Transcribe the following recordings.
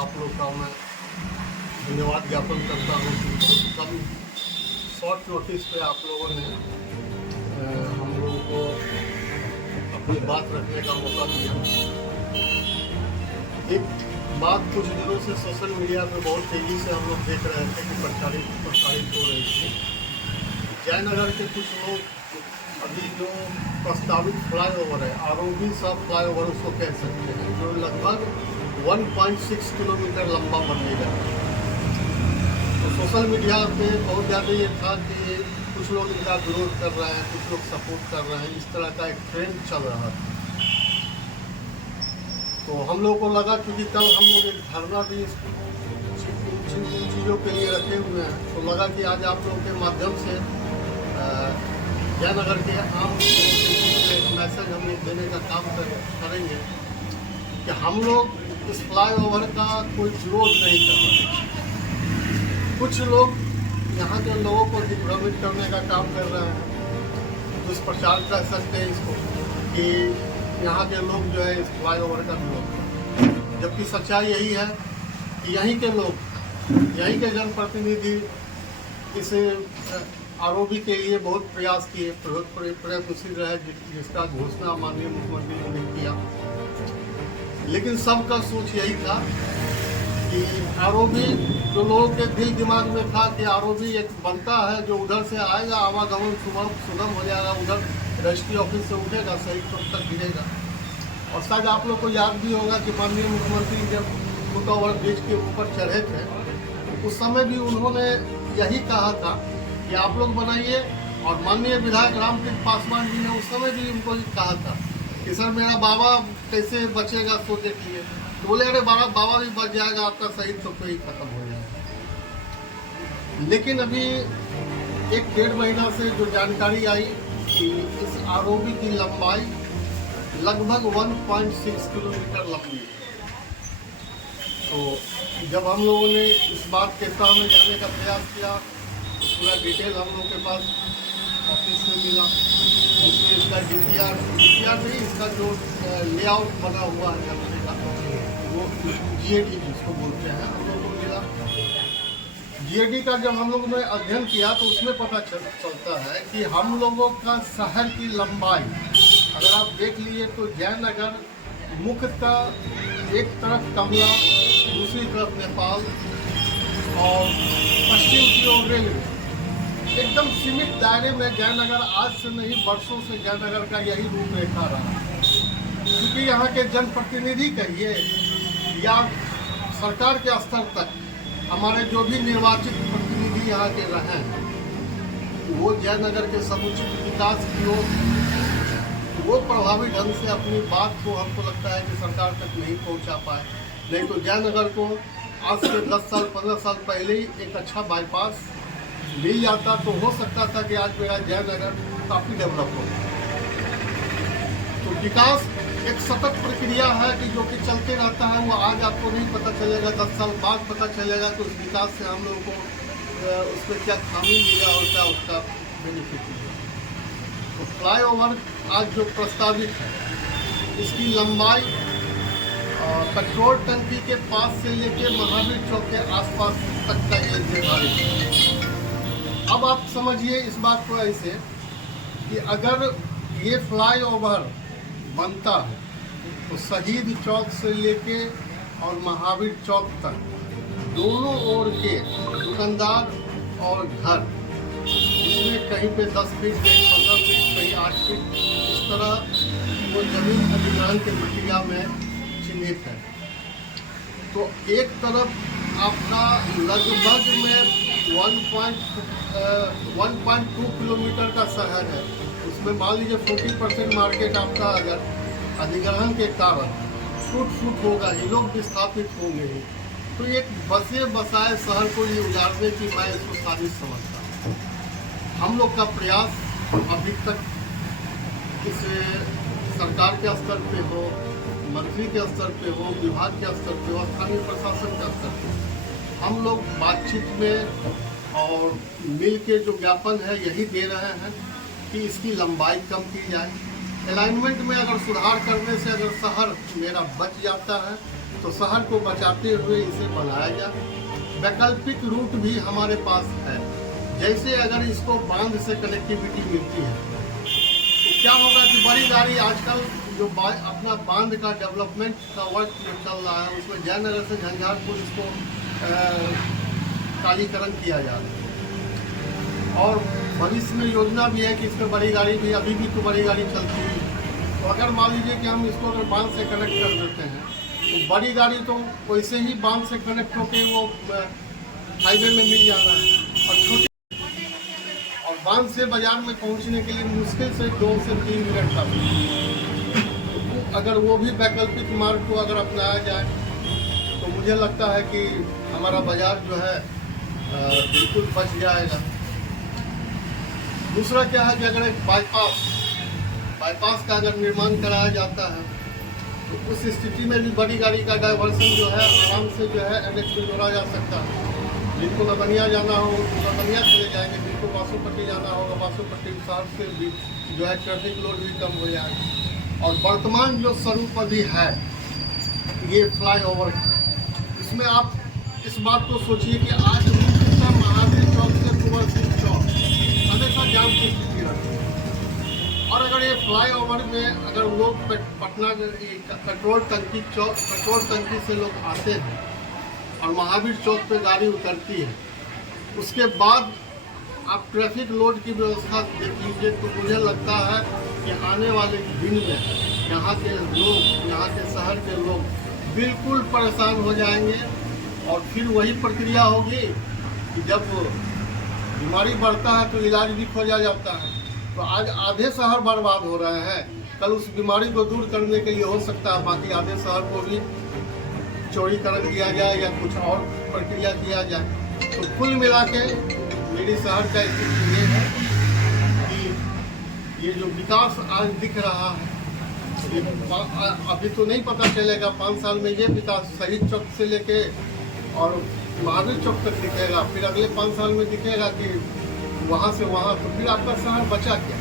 आप लोग का मैं धन्यवाद ज्ञापन करता हूँ कि बहुत कम शॉर्ट नोटिस पे आप लोगों ने हम लोगों को अपनी बात रखने का मौका दिया। एक बात कुछ दिनों से सोशल मीडिया पे बहुत तेज़ी से हम लोग देख रहे थे कि प्रसारित हो रही थी। जयनगर के कुछ लोग अभी जो प्रस्तावित फ्लाईओवर है, आरोबी सब फ्लाईओवर उसको कह सकते हैं, जो लगभग 1.6 किलोमीटर लंबा बनेगा। तो सोशल मीडिया पे बहुत ज़्यादा ये था कि कुछ लोग इनका विरोध कर रहे हैं, कुछ लोग सपोर्ट कर रहे हैं, इस तरह का एक ट्रेंड चल रहा था। तो हम लोगों को लगा, क्योंकि कल हम लोग एक धरना भी इन चीज़ों के लिए रखे हुए हैं, तो लगा कि आज आप लोगों के माध्यम से जयनगर के आम लोगों के बीच में एक मैसेज हम लोग देने का काम करेंगे कि हम लोग इस फ्लाईओवर का कोई विरोध नहीं कर रहे। कुछ लोग यहाँ के लोगों को दिग्भ्रमित करने का काम कर रहे हैं, दुष्प्रचार कर सकते हैं इसको कि यहाँ के लोग जो है इस फ्लाईओवर का विरोध करें, जबकि सच्चाई यही है कि यहीं के लोग, यहीं के जनप्रतिनिधि इस आरोपी के लिए बहुत प्रयास किए, प्रयत्नशील रहे, जिसका घोषणा माननीय मुख्यमंत्री ने किया। लेकिन सबका सोच यही था कि आरोबी, जो लोगों के दिल दिमाग में था कि आरोबी एक बनता है जो उधर से आएगा, आवागमन सुगम हो जाएगा, उधर रजिस्ट्री ऑफिस से उठेगा, सही तक गिरेगा। और शायद आप लोग को याद भी होगा कि माननीय मुख्यमंत्री जब फुट ओवर ब्रिज के ऊपर चढ़े थे, उस समय भी उन्होंने यही कहा था कि आप लोग बनाइए। और माननीय विधायक रामकृष्ण पासवान जी ने उस समय भी उनको कहा था कि सर मेरा बाबा कैसे बचेगा, तो देखिए। तो बोले अरे बाबा भी बच जाएगा, आपका शहीद तो कोई खत्म हो जाएगा। लेकिन अभी 1-1.5 महीना से जो जानकारी आई कि इस आरोबी की लंबाई लगभग 1.6 किलोमीटर लंबी है। तो जब हम लोगों ने इस बात के तह में जाने का प्रयास किया, पूरा डिटेल हम लोग के पास ऑफिस में मिला। इसमें इसका डीपीआर नहीं, इसका जो लेआउट बना हुआ है जगह का, वो जीएडी जिसको बोलते हैं, हम लोग को मिला। जीएडी का जब हम लोगों ने अध्ययन किया तो उसमें पता चलता है कि हम लोगों का शहर की लंबाई अगर आप देख लिए तो जयनगर मुख्यतः एक तरफ कमला, दूसरी तरफ नेपाल और पश्चिम की ओर रेलवे, एकदम सीमित दायरे में जयनगर आज से नहीं वर्षों से जयनगर का यही रूपरेखा रहा। क्योंकि यहाँ के जनप्रतिनिधि कहिए या सरकार के स्तर तक हमारे जो भी निर्वाचित प्रतिनिधि यहाँ के रहे हैं, वो जयनगर के समुचित विकास की ओर वो प्रभावी ढंग से अपनी बात को, हमको लगता है कि सरकार तक नहीं पहुँचा पाए। नहीं तो जयनगर को आज से 10 साल 15 साल पहले ही एक अच्छा बाईपास मिल जाता तो हो सकता था कि आज मेरा जयनगर काफ़ी डेवलप हो। तो विकास एक सतत प्रक्रिया है कि जो कि चलते रहता है। वो आज आपको नहीं पता चलेगा, 10 साल बाद पता चलेगा कि उस विकास से हम लोगों को उसमें क्या खामी मिला और क्या उसका बेनिफिट मिला। तो फ्लाईओवर आज जो प्रस्तावित है, इसकी लंबाई पेट्रोल टंकी के पास से लेके महावीर चौक के आसपास तक का ये निर्धारित है। अब आप समझिए इस बात को ऐसे कि अगर ये फ्लाईओवर बनता है तो शहीद चौक से लेके और महावीर चौक तक दोनों ओर के दुकानदार और घर, इसमें कहीं पे 10 फीट, कहीं 15 फीट, कहीं 8 फीट, इस तरह वो जमीन अधिग्रहण की प्रक्रिया में चिन्हित है। तो एक तरफ आपका लगभग में 1.2 किलोमीटर का शहर है, उसमें मान लीजिए 40% मार्केट आपका अगर अधिग्रहण के कारण फुट होगा ही, लोग विस्थापित होंगे ही, तो एक बसे बसाए शहर को ये उजाड़ने की मैं इसको साजिश समझता हूँ। हम लोग का प्रयास अभी तक इस सरकार के स्तर पे हो, मंत्री के स्तर पे हो, विभाग के स्तर पे हो, स्थानीय प्रशासन के स्तर पे, हम लोग बातचीत में और मिल के जो ज्ञापन है यही दे रहे हैं कि इसकी लंबाई कम की जाए। अलाइनमेंट में अगर सुधार करने से अगर शहर मेरा बच जाता है तो शहर को बचाते हुए इसे बनाया गया। वैकल्पिक रूट भी हमारे पास है, जैसे अगर इसको बांध से कनेक्टिविटी मिलती है तो क्या होगा कि बड़ी गाड़ी आजकल जो अपना बांध का डेवलपमेंट का वर्क जो चल रहा है उसमें जयनगर से झंझारपुर इसको कालीकरण किया जा रहा है, और भविष्य में योजना भी है कि इसमें बड़ी गाड़ी भी, अभी भी तो बड़ी गाड़ी चलती है, तो अगर मान लीजिए कि हम इसको अगर बांध से कनेक्ट कर देते हैं तो बड़ी गाड़ी तो वैसे ही बांध से कनेक्ट होकर वो हाईवे में मिल जाना है, और छोटी बांध से बाजार में पहुंचने के लिए मुश्किल से 2 से 3 मिनट का, तो अगर वो भी वैकल्पिक मार्ग को अगर अपनाया जाए तो मुझे लगता है कि हमारा बाजार जो है बिल्कुल बच जाएगा। दूसरा क्या है कि अगर एक बाईपास का अगर निर्माण कराया जाता है तो उस स्थिति में भी बड़ी गाड़ी का डाइवर्सन जो है आराम से जो है NH में जोड़ा जा सकता है। जिनको लबनिया जाना हो तो लबनिया चले जाएंगे, जिनको बासोपट्टी जाना होगा बासोपट्टी शहर से भी जो है ट्रैफिक लोड भी कम हो जाएगा। और वर्तमान जो स्वरूप अभी है ये फ्लाईओवर, इसमें आप इस बात को सोचिए कि आज महावीर चौक से कुंवर सिंह चौक हमेशा जाम की स्थिति रहती है, और अगर ये फ्लाईओवर में अगर लोग पटना पेट्रोल टंकी से लोग आते हैं और महावीर चौक पे गाड़ी उतरती है, उसके बाद आप ट्रैफिक लोड की व्यवस्था देख लीजिए, तो मुझे लगता है कि आने वाले दिन में यहाँ के लोग, यहाँ के शहर के लोग बिल्कुल परेशान हो जाएंगे, और फिर वही प्रक्रिया होगी कि जब बीमारी बढ़ता है तो इलाज भी खोजा जाता है। तो आज आधे शहर बर्बाद हो रहे हैं, कल उस बीमारी को दूर करने के लिए हो सकता है बाकी आधे शहर को भी चौड़ीकरण किया जाए या कुछ और प्रक्रिया किया जाए। तो कुल मिला के मेरी शहर का स्थिति ये है कि ये जो विकास आज दिख रहा है, ये अभी तो नहीं पता चलेगा 5 साल में ये विकास शहीद चौक से लेके और महावीर चौक तक दिखेगा, फिर अगले 5 साल में दिखेगा कि वहाँ से वहाँ, तो फिर आपका शहर बचा क्या।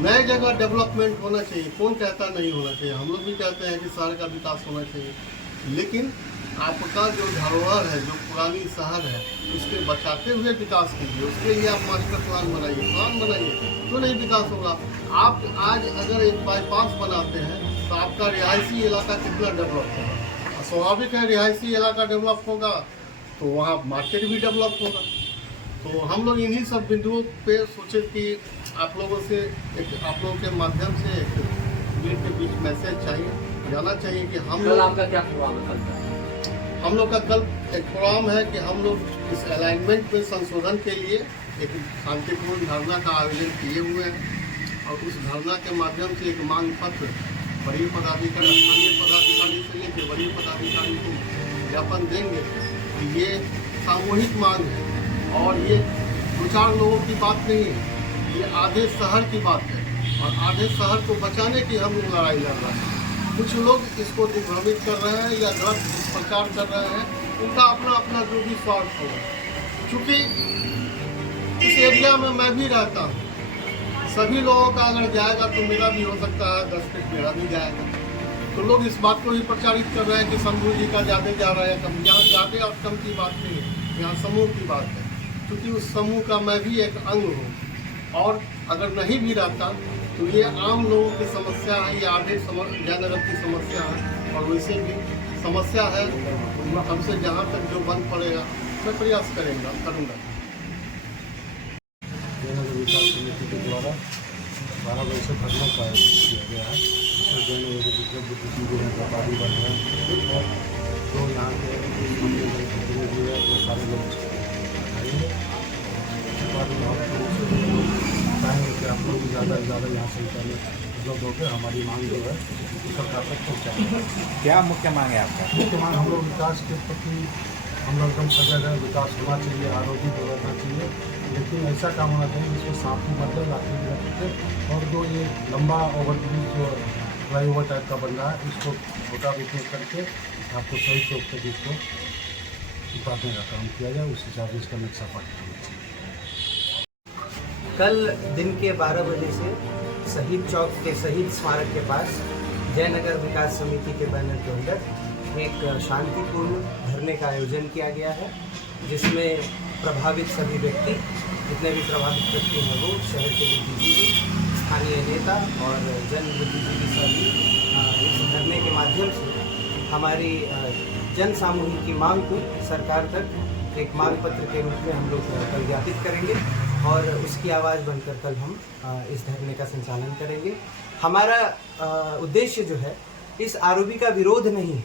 नए जगह डेवलपमेंट होना चाहिए, कौन कहता नहीं होना चाहिए, हम लोग भी कहते हैं कि शहर का विकास होना चाहिए, लेकिन आपका जो धरोहर है, जो पुरानी शहर है, उसके बचाते हुए विकास कीजिए। उसके लिए आप मास्टर प्लान बनाइए, तो नहीं विकास होगा। आप आज अगर एक बाईपास बनाते हैं तो आपका रिहायशी इलाका कितना डेवलप होगा, स्वाभाविक है रिहायशी इलाका डेवलप होगा तो वहाँ मार्केट भी डेवलप होगा। तो हम लोग इन्हीं सब बिंदुओं पे सोचे कि आप लोगों के माध्यम से एक के बीच मैसेज चाहिए, जाना चाहिए कि हम लोग, आपका क्या प्रोग्राम है? हम लोग का कल एक प्रोग्राम है कि हम लोग इस अलाइनमेंट में संशोधन के लिए एक शांतिपूर्ण धरना का आयोजन किए हुए हैं, और उस धरना के माध्यम से एक मांग पत्र वरीय पदाधिकारी, स्थानीय पदाधिकारी से लेकर वरीय पदाधिकारी को ज्ञापन देंगे कि ये सामूहिक मांग है, और ये 2-4 लोगों की बात नहीं है, ये आधे शहर की बात है, और आधे शहर को बचाने की हम लोग लड़ाई लड़ रहे हैं। कुछ लोग इसको दिग्भ्रमित कर रहे हैं या गलत प्रचार कर रहे हैं, उनका अपना अपना जो भी स्वार्थ होगा। क्योंकि इस एरिया में मैं भी रहता हूँ, सभी लोगों का अगर जाएगा तो मेरा भी हो सकता है 10 फीट मेरा भी जाएगा। तो लोग इस बात को ही प्रचारित कर रहे हैं कि शंभू जी का ज़्यादा जा रहा है कम। यहाँ ज़्यादा और कम की बात नहीं है, यहाँ समूह की बात है, क्योंकि उस समूह का मैं भी एक अंग हूँ, और अगर नहीं भी रहता तो ये आम लोगों की समस्या है, ये आधे जयनगर की समस्या है, और वैसे भी समस्या है। हमसे जहाँ तक जो बन पड़ेगा मैं प्रयास करूँगा। जयनगर विकास समिति के द्वारा 12 बजे से धरना का आयोजन किया गया है, और जयनगर के जितने बुद्धिजीवी हैं, व्यापारी वर्ग हैं, और जो यहाँ के प्रतिनिधि है वो सारे लोग आएंगे। उसके बाद हम चाहेंगे कि आप लोग ज़्यादा से ज़्यादा यहाँ संख्या में उपलब्ध होकर हमारी मांग जो है सरकार तक पहुँचाएंगे। क्या मुख्य मांग है आपका? मुख्य मांग हम लोग विकास के प्रति हम लोग एकदम सजग है, विकास होना चाहिए, आरोपित रहना चाहिए, लेकिन ऐसा काम होना चाहिए जिसमें सांप बदल लाठी भी रखते, और जो ये लंबा ओवरब्रिज जो फ्लाईओवर टाइप का बन रहा है इसको छोटा रूप में करके आपको सही चौक तक इसको उतारने का काम किया जाए, उस हिसाब से इसका नक्शा पाठ होना चाहिए। कल दिन के 12 बजे से शहीद चौक के शहीद स्मारक के पास जयनगर विकास समिति के बैनर के अंदर एक शांतिपूर्ण धरने का आयोजन किया गया है, जिसमें प्रभावित सभी व्यक्ति, जितने भी प्रभावित व्यक्ति हैं वो शहर के बुद्धिजीवी, स्थानीय नेता और जन बुद्धिजीवी सभी इस धरने के माध्यम से हमारी जन सामूहिक की मांग को सरकार तक एक मांग पत्र के रूप में हम लोग कल ज्ञापित करेंगे और उसकी आवाज़ बनकर कल हम इस धरने का संचालन करेंगे। हमारा उद्देश्य जो है इस आरओबी का विरोध नहीं है,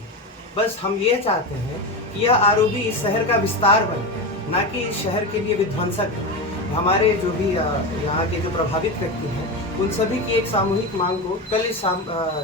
बस हम ये चाहते हैं कि यह आरओबी इस शहर का विस्तार बने, ना कि इस शहर के लिए विध्वंसक है। हमारे जो भी यहाँ के जो प्रभावित व्यक्ति हैं उन सभी की एक सामूहिक मांग को कल इस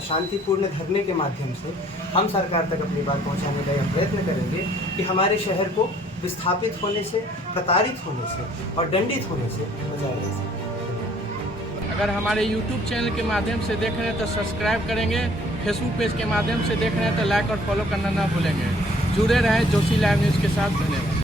शांतिपूर्ण धरने के माध्यम से हम सरकार तक अपनी बात पहुँचाने का यह प्रयत्न करेंगे कि हमारे शहर को विस्थापित होने से, प्रताड़ित होने से और दंडित होने से बचाया जा सके। अगर हमारे YouTube चैनल के माध्यम से देख रहे हैं तो सब्सक्राइब करेंगे, फेसबुक पेज के माध्यम से देख रहे हैं तो लाइक और फॉलो करना ना भूलेंगे। जुड़े रहें जोशी लाइव न्यूज़ के साथ। धन्यवाद।